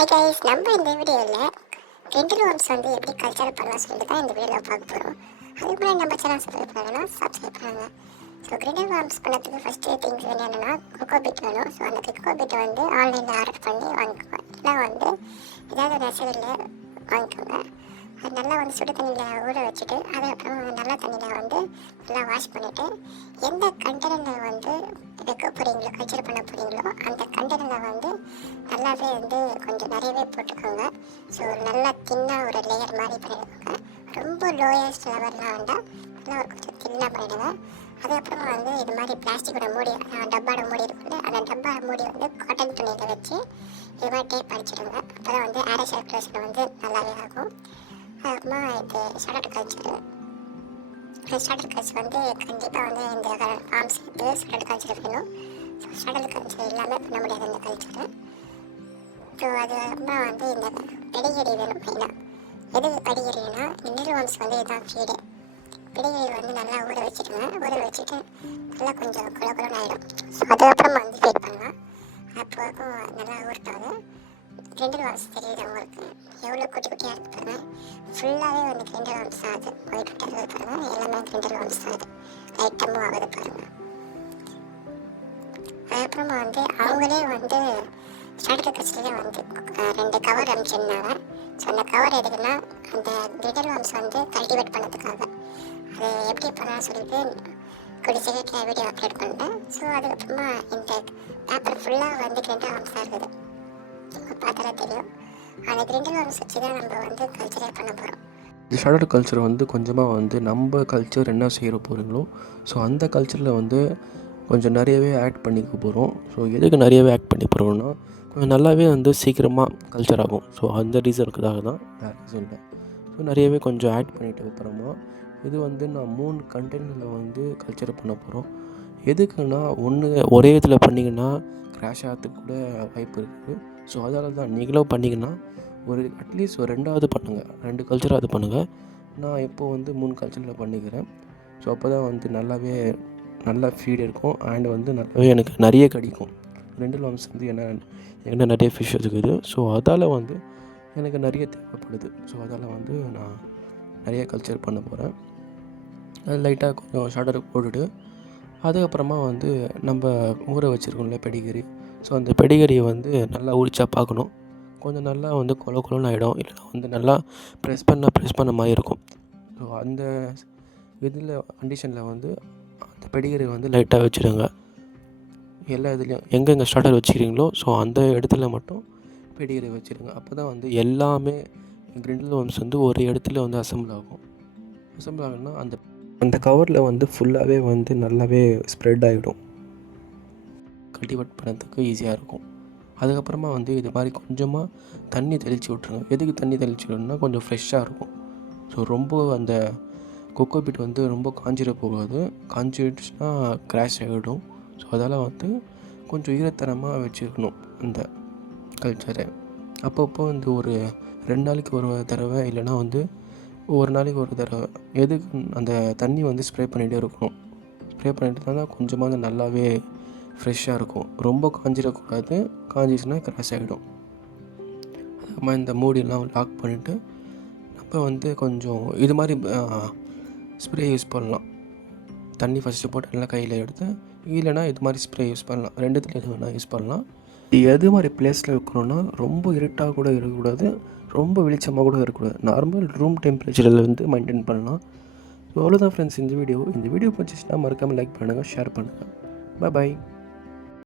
Hi guys, நம்ம இந்த வீடியோவில் டென்டல் வார்ம்ஸ் வந்து எப்படி கல்ச்சர் பண்ணலாம் சொல்லிட்டு தான் இந்த வீடியோவில் பார்க்க போகிறோம். அதுக்கு முன்னாடி நம்ம சேனல் சப்ஸ்கிரைப் பண்ணாங்கன்னா சப்ஸ்கிரைப் பண்ணுங்க. ஸோ டென்டல் வார்ம்ஸ் பண்ணதுக்கு ஃபஸ்ட்டு திங்ஸ் வந்து என்னென்னா கொக்கோ பிட் வேணும். ஸோ அந்த கொக்கோ பிட்டை வந்து ஆன்லைனில் ஆர்டர் பண்ணி வாங்கிக்கோங்க. இல்லை வந்து ஏதாவது நர்சரியில் வாங்கிக்கோங்க. அது நல்லா வந்து சுடு தண்ணியில் ஊற வச்சுட்டு அதுக்கப்புறம் நல்ல தண்ணியில் வந்து நல்லா வாஷ் பண்ணிவிட்டு எந்த கண்டெய்னரில் வந்து வைக்க போகிறீங்களோ கல்ச்சர் பண்ண போகிறீங்களோ அந்த கண்டெய்னரில் வந்து நல்லாவே வந்து கொஞ்சம் நிறையவே போட்டுக்கோங்க. ஸோ நல்லா தின்னாக ஒரு லேயர் மாதிரி பண்ணிடுவாங்க. ரொம்ப லோயஸ்ட் லெவல்லாம் வேண்டாம், நல்லா ஒரு கொஞ்சம் தின்னாக பண்ணிவிடுங்க. அதுக்கப்புறமா வந்து இது மாதிரி பிளாஸ்டிக்கோட மூடி டப்பாவோட மூடி இருக்குல்ல, அந்த டப்பாவோட மூடி வந்து காட்டன் துணியில் வச்சு இது மாதிரி டேப் அடிச்சிடுங்க. அப்போ தான் வந்து ஏர் சர்க்குலேஷன் வந்து நல்லாவே ஆகும். அதுக்கப்புறமா இது ஷடட் கல்ச்சர் வந்து கண்டிப்பாக வந்து இந்த ஃபார்ம் சேர்த்து ஷடட் கல்ச்சர் வேணும். ஸோ ஷடட் கல்ச்சர் எல்லாமே பண்ண முடியாது இந்த கல்ச்சரு. ஸோ அதுக்கப்புறமா வந்து இந்த பெடிகிரி வேணும் மெயினாக. எதுக்கு பெடிகிரினா மினரல் வார்ம்ஸ் வந்து இதுதான் ஃபீடு. பெடிகிரி வந்து நல்லா ஊற வச்சுடுங்க. ஊற வச்சுட்டு நல்லா கொஞ்சம் குளகுலன்னு ஆகிடும். ஸோ அதுக்கப்புறமா வந்து ஃபீட் பண்ணலாம். அப்போ நல்லா ஊறுட்டாது. டென்டல் வார்ம்ஸ் தெரியுது உங்களுக்கு எவ்வளோ குட்டி குட்டியாக இருக்குது பாருங்கள். ஃபுல்லாகவே வந்து டென்டல் வார்ம்ஸ் தான். அது ஒயிட் விட்டு பாருங்கள், எல்லாமே டென்டல் வார்ம்ஸ் தான். அது லைட்டமும் ஆகுது பாருங்கள். அதுக்கப்புறமா வந்து அவங்களே வந்து ஸ்டார்டர் கட்சியிலே வந்து 2 கவர் அனுப்பிச்சிருந்தாங்க. ஸோ அந்த கவர் எதுக்குன்னா அந்த டென்டல் வார்ம்ஸ் வந்து கல்டிவேட் பண்ணதுக்காக. அது எப்படி பண்ணலாம் சொல்லிட்டு கூடிய சீக்கிரத்தில் வீடியோ அப்லோட் பண்ணுறேன். ஸோ அதுக்கப்புறமா இந்த பேப்பர் ஃபுல்லாக வந்து டென்டல் வார்ம்ஸ் தான் இருக்குது. பார்த்தாலே தெரியும். அந்த டென்டல் வார்ம்ஸ் வச்சு தான் நம்ம வந்து கல்ச்சரே பண்ண போகிறோம். இந்த ஷடட் கல்ச்சர் வந்து கொஞ்சமாக வந்து நம்ம கல்ச்சர் என்ன செய்கிற போகிறீங்களோ ஸோ அந்த கல்ச்சரில் வந்து கொஞ்சம் நிறையவே ஆட் பண்ணிக்க போகிறோம். ஸோ எதுக்கு நிறையவே ஆட் பண்ணி போகிறோம்னா கொஞ்சம் நல்லாவே வந்து சீக்கிரமாக கல்ச்சர் ஆகும். ஸோ அந்த ரீசனுக்காக தான், வேறு ரீசன் இல்லை. ஸோ நிறையவே கொஞ்சம் ஆட் பண்ணிட்டு அப்புறமா இது வந்து நான் 3 கண்டெய்னரில் வந்து கல்ச்சர் பண்ண போகிறோம். எதுக்குன்னா ஒரே இதில் பண்ணிங்கன்னா க்ராஷ் ஆகிறதுக்கு கூட வாய்ப்பு இருக்குது. ஸோ அதனால தான் நீங்களும் பண்ணிங்கன்னா அட்லீஸ்ட் ஒரு 2வது பண்ணுங்கள், 2 கல்ச்சராவது பண்ணுங்கள். நான் இப்போது வந்து 3 கல்ச்சரில் பண்ணிக்கிறேன். ஸோ அப்போ தான் வந்து நல்லா ஃபீட் இருக்கும் அண்ட் வந்து நல்லாவே எனக்கு நிறைய கிடைக்கும். டென்டல் வார்ம்ஸ் வந்து என்ன நிறைய ஃபிஷ் இருக்குது. ஸோ அதால் வந்து எனக்கு நிறைய தேவைப்படுது. ஸோ அதால் வந்து நான் நிறைய கல்ச்சர் பண்ண போகிறேன். அது லைட்டாக கொஞ்சம் ஷடர் போட்டுட்டு அதுக்கப்புறமா வந்து நம்ம ஊற வச்சுருக்கோம்ல பெடிகிரி. ஸோ அந்த பெடிகிரியை வந்து நல்லா உரிச்சா பார்க்கணும். கொஞ்சம் நல்லா வந்து கொலன்னு ஆகிடும், இல்லைனா வந்து நல்லா ப்ரெஸ் பண்ண மாதிரி இருக்கும். ஸோ அந்த கண்டிஷனில் வந்து அந்த பெடிகிரி வந்து லைட்டாக வச்சுடுங்க. எல்லா இதுலேயும் எங்கெங்கே ஸ்டார்டர் வச்சுக்கிறீங்களோ ஸோ அந்த இடத்துல மட்டும் பெடிகிரி வச்சுருங்க. அப்போ தான் வந்து எல்லாமே டென்டல் வார்ம்ஸ் வந்து ஒரு இடத்துல வந்து அசம்பிள் ஆகும்னா அந்த கவரில் வந்து ஃபுல்லாகவே வந்து நல்லாவே ஸ்ப்ரெட் ஆகிடும். கல்டிவேட் பண்ணுறதுக்கு ஈஸியாக இருக்கும். அதுக்கப்புறமா வந்து இது மாதிரி கொஞ்சமாக தண்ணி தெளித்து விட்ருங்க. எதுக்கு தண்ணி தெளித்து விடணும்னா கொஞ்சம் ஃப்ரெஷ்ஷாக இருக்கும். ஸோ ரொம்ப அந்த கொக்கோ பிட் வந்து ரொம்ப காஞ்சிட போகாது. காஞ்சிடுச்சுன்னா கிராஷ் ஆகிடும். ஸோ அதால் வந்து கொஞ்சம் ஈரத்தனமாக வச்சுருக்கணும் இந்த கல்ச்சரை. அப்பப்போ வந்து ஒரு 2 நாளைக்கு ஒரு தடவை, இல்லைனா வந்து ஒரு நாளைக்கு ஒரு தடவை எதுக்கு அந்த தண்ணி வந்து ஸ்ப்ரே பண்ணிகிட்டே இருக்கணும். ஸ்ப்ரே பண்ணிட்டு தான் கொஞ்சமாக நல்லாவே ஃப்ரெஷ்ஷாக இருக்கும். ரொம்ப காஞ்சிடக்கூடாது, காஞ்சிச்சுன்னா கிராஷ் ஆகிடும். அதுக்கப்புறமா இந்த மூடியெல்லாம் லாக் பண்ணிவிட்டு நம்ம வந்து கொஞ்சம் இது மாதிரி ஸ்ப்ரே யூஸ் பண்ணலாம். தண்ணி ஃபஸ்ட்டு போட்டு நல்லா கையில் எடுத்து, இல்லைனா இது மாதிரி ஸ்ப்ரே யூஸ் பண்ணலாம். 2த்துல எது வேணால் யூஸ் பண்ணலாம். எது மாதிரி பிளேஸில் வைக்கணும்னா ரொம்ப இருட்டாக கூட இருக்கக்கூடாது, ரொம்ப வெளிச்சமாக கூட இருக்கக்கூடாது. நார்மல் ரூம் டெம்பரேச்சரில் வந்து மெயின்டைன் பண்ணலாம். ஸோ அவ்வளோதான் ஃப்ரெண்ட்ஸ் இந்த வீடியோ பிடிச்சிச்சுன்னா மறக்காமல் லைக் பண்ணுங்கள், ஷேர் பண்ணுங்கள். பாய்.